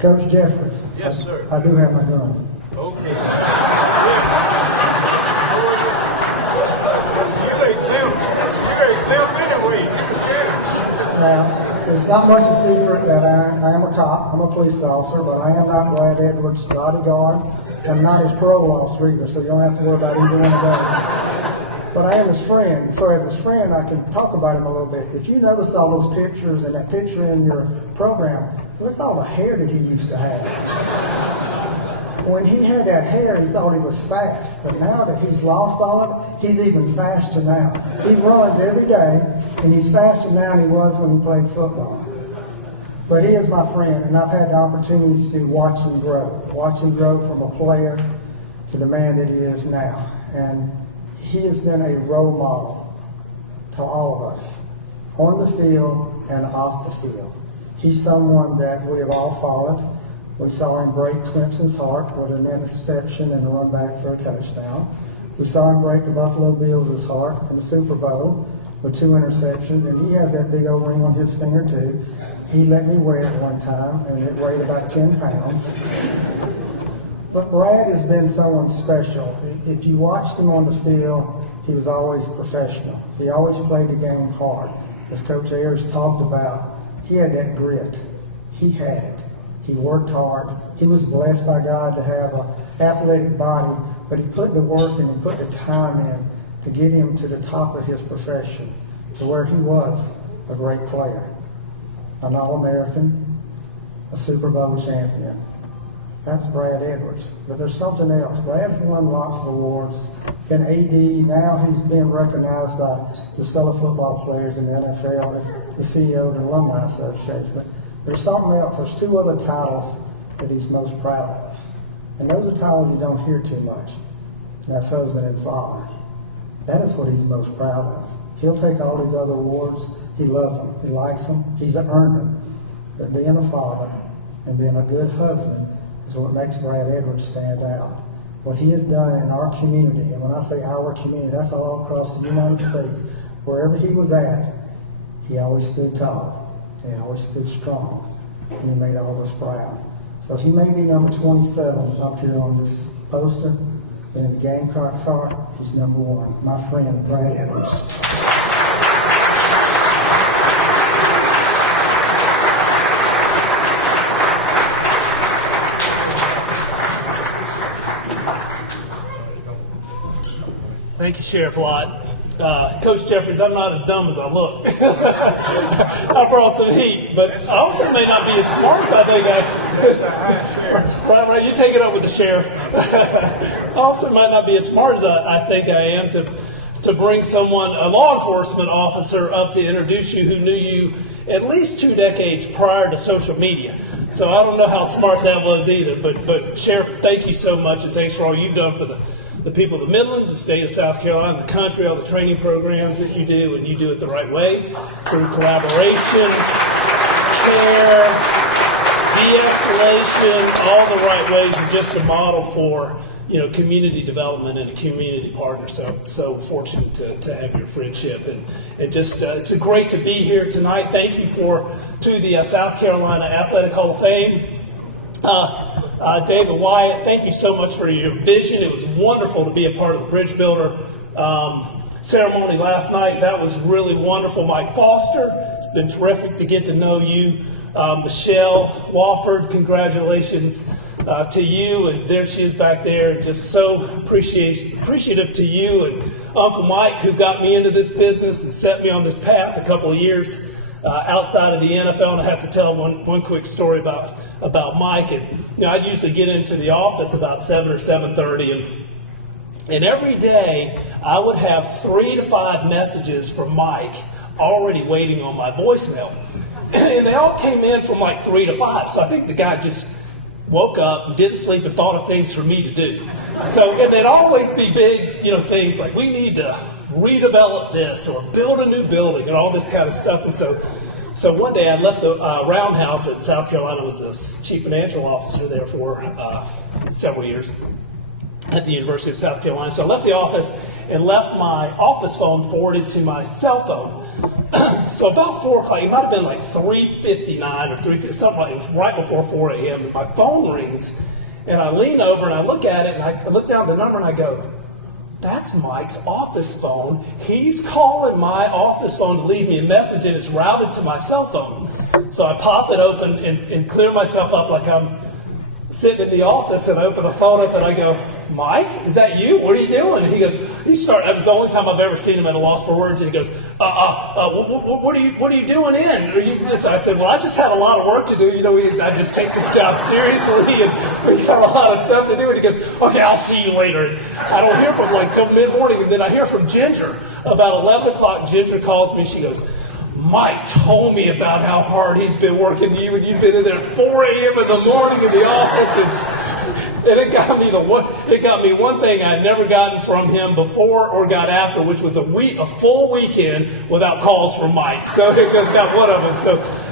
Coach Jeffries. Yes, sir. I do have my gun. Okay. You're exempt anyway. Now, it's not much a secret that I am a cop. I'm a police officer, but I am not Brad Edwards' bodyguard. I'm not his parole officer either, so you don't have to worry about either one of those. But I am his friend, so as his friend, I can talk about him a little bit. If you noticed all those pictures and that picture in your program, look at all the hair that he used to have. When he had that hair, he thought he was fast, but now that he's lost all of it, he's even faster now. He runs every day, and he's faster now than he was when he played football. But he is my friend, and I've had the opportunity to watch him grow from a player to the man that he is now. And he has been a role model to all of us, on the field and off the field. He's someone that we have all followed. We saw him break Clemson's heart with an interception and a run back for a touchdown. We saw him break the Buffalo Bills' heart in the Super Bowl with 2 interceptions, and he has that big old ring on his finger too. He let me wear it one time, and it weighed about 10 pounds. But Brad has been someone special. If you watched him on the field, he was always professional. He always played the game hard. As Coach Ayers talked about, he had that grit. He had it. He worked hard. He was blessed by God to have an athletic body, but he put the work and he put the time in to get him to the top of his profession, to where he was a great player, an All-American, a Super Bowl champion. That's Brad Edwards. But there's something else. Brad's won lots of awards. Been AD. Now he's being recognized by his fellow football players in the NFL as the CEO of the Alumni Association. But there's something else. There's 2 other titles that he's most proud of. And those are titles you don't hear too much. And that's husband and father. That is what he's most proud of. He'll take all these other awards. He loves them. He likes them. He's earned them. But being a father and being a good husband is what makes Brad Edwards stand out. What he has done in our community, and when I say our community, that's all across the United States. Wherever he was at, he always stood tall. He always stood strong. And he made all of us proud. So he may be number 27 up here on this poster, but in the Gamecock's heart, he's number 1. My friend, Brad Edwards. Thank you, Sheriff Lott. Coach Jeffries, I'm not as dumb as I look. I brought some heat, but I also may not be as smart as I think I right, you take it up with the sheriff. I also might not be as smart as I think I am to bring someone, a law enforcement officer, up to introduce you who knew you at least 2 decades prior to social media. So I don't know how smart that was either. But Sheriff, thank you so much, and thanks for all you've done for the people of the Midlands, the state of South Carolina, the country, all the training programs that you do, and you do it the right way, through collaboration, care, de-escalation, all the right ways. You're just a model for, community development and a community partner. So fortunate to have your friendship, and just it's great to be here tonight. Thank you to the South Carolina Athletic Hall of Fame. David Wyatt, thank you so much for your vision. It was wonderful to be a part of the Bridge Builder ceremony last night. That was really wonderful. Mike Foster, it's been terrific to get to know you. Michelle Wofford, congratulations to you. And there she is back there. Just so appreciative to you. And Uncle Mike, who got me into this business and set me on this path a couple of years outside of the NFL. And I have to tell one quick story about Mike. And I usually get into the office about 7 or 7:30, and every day I would have 3 to 5 messages from Mike already waiting on my voicemail, and they all came in from like 3 to 5. So I think the guy just woke up and didn't sleep and thought of things for me to do. So and they'd always be big, things like, we need to redevelop this or build a new building and all this kind of stuff. And so one day I left the Roundhouse in South Carolina. I was a chief financial officer there for several years at the University of South Carolina. So I left the office and left my office phone forwarded to my cell phone. So about 4 o'clock, it might have been like 3:59 or 3:50, something like it was right before 4 a.m. And my phone rings, and I lean over and I look at it, and I look down at the number and I go, that's Mike's office phone. He's calling my office phone to leave me a message, and it's routed to my cell phone. So I pop it open and clear myself up like I'm sitting in the office, and I open the phone up and I go, Mike, is that you? What are you doing? And that was the only time I've ever seen him at a loss for words. And he goes, what are you doing in? So I said, well, I just had a lot of work to do. I just take this job seriously, and we got a lot of stuff to do. And he goes, okay, I'll see you later. And I don't hear from him like till mid-morning. And then I hear from Ginger. About 11 o'clock, Ginger calls me. She goes, Mike told me about how hard he's been working you, and you've been in there at 4 a.m. in the morning in the office, and it got me one thing I'd never gotten from him before or got after, which was a full weekend without calls from Mike. So it just got one of them.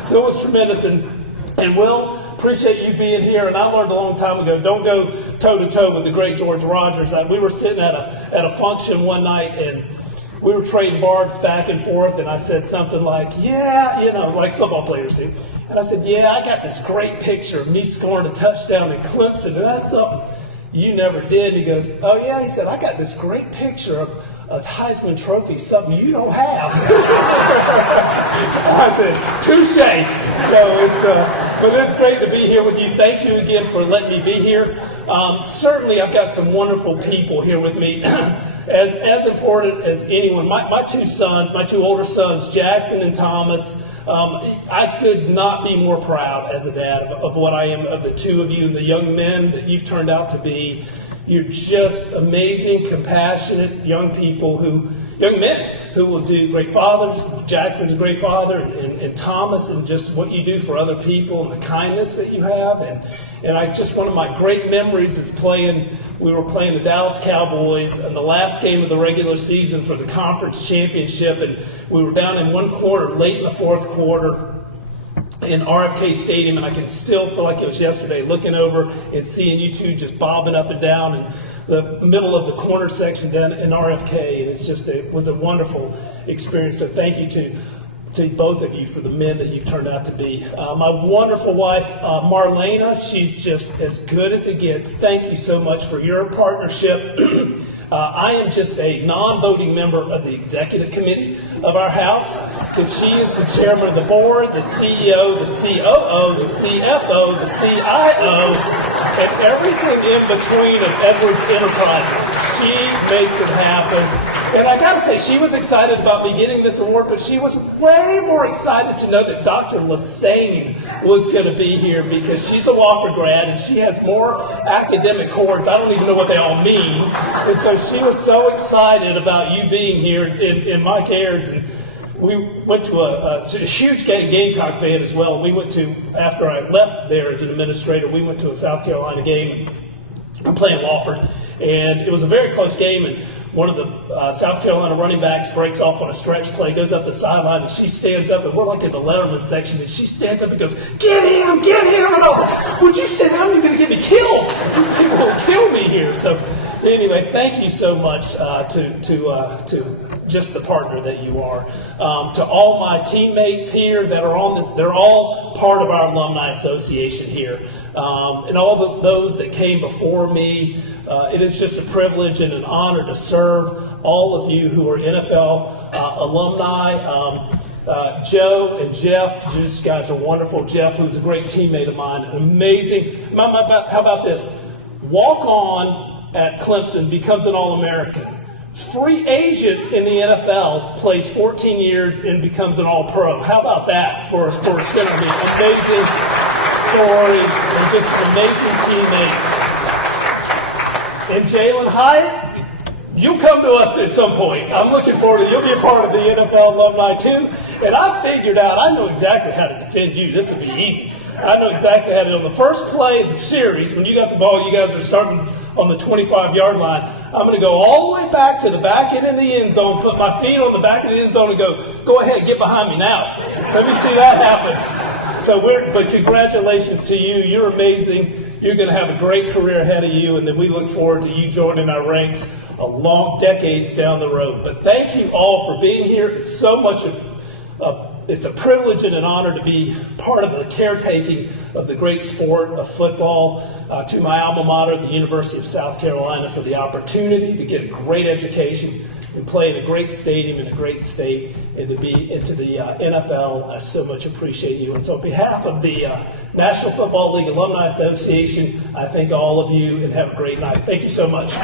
So it was tremendous, and Will, appreciate you being here. And I learned a long time ago, don't go toe to toe with the great George Rogers. We were sitting at a function one night, and we were trading barbs back and forth, and I said something like, like football players do. And I said, I got this great picture of me scoring a touchdown in Clemson, and that's something you never did. And he goes, oh, yeah? He said, I got this great picture of a Heisman Trophy, something you don't have. I said, touche. But it's great to be here with you. Thank you again for letting me be here. Certainly, I've got some wonderful people here with me. As important as anyone, my two older sons, Jackson and Thomas, I could not be more proud as a dad of what I am, of the two of you, the young men that you've turned out to be. You're just amazing, compassionate young men who will do great fathers. Jackson's a great father, and Thomas, and just what you do for other people and the kindness that you have. And one of my great memories is we were playing the Dallas Cowboys in the last game of the regular season for the conference championship, and we were down in one quarter, late in the fourth quarter, in RFK Stadium, and I can still feel like it was yesterday, looking over and seeing you two just bobbing up and down in the middle of the corner section down in RFK, and it was a wonderful experience. So thank you to both of you for the men that you've turned out to be. My wonderful wife, Marlena, she's just as good as it gets. Thank you so much for your partnership. I am just a non-voting member of the executive committee of our house, because she is the chairman of the board, the CEO, the COO, the CFO, the CIO, and everything in between of Edwards Enterprises. She makes it happen. And I got to say, she was excited about me getting this award, but she was way more excited to know that Dr. Lassane was going to be here, because she's a Wofford grad and she has more academic chords. I don't even know what they all mean. And so she was so excited about you being here in Mike Ayers. And we went to a huge Gamecock fan as well. We went to, after I left there as an administrator, we went to a South Carolina game. I'm playing Wofford, and it was a very close game, and one of the South Carolina running backs breaks off on a stretch play, goes up the sideline, and she stands up, and we're like in the Letterman section, and she stands up and goes, get him! And I was like, would you sit down? You're going to get me killed. These people will kill me here. So anyway, thank you so much to just the partner that you are. To all my teammates here that are on this, they're all part of our alumni association here. And all those that came before me, it is just a privilege and an honor to serve all of you who are NFL alumni. Joe and Jeff, these guys are wonderful. Jeff, who's a great teammate of mine, amazing. How about this? Walk on at Clemson, becomes an All-American. Free agent in the NFL, plays 14 years and becomes an All-Pro. How about that for Senator? Amazing story and just an amazing teammate. And Jalen Hyatt, you'll come to us at some point. I'm looking forward to you'll be a part of the NFL alumni too. And I figured out, I know exactly how to defend you. This will be easy. I know exactly how to do it. On the first play of the series, when you got the ball, you guys are starting on the 25-yard line. I'm going to go all the way back to the back end of the end zone, put my feet on the back of the end zone and go ahead, get behind me now. Let me see that happen. But congratulations to you. You're amazing. You're going to have a great career ahead of you, and then we look forward to you joining our ranks a long decades down the road. But thank you all for being here. It's so much It's a privilege and an honor to be part of the caretaking of the great sport of football. To my alma mater, the University of South Carolina, for the opportunity to get a great education and play in a great stadium in a great state, and to be into the NFL. I so much appreciate you. And so on behalf of the National Football League Alumni Association, I thank all of you and have a great night. Thank you so much.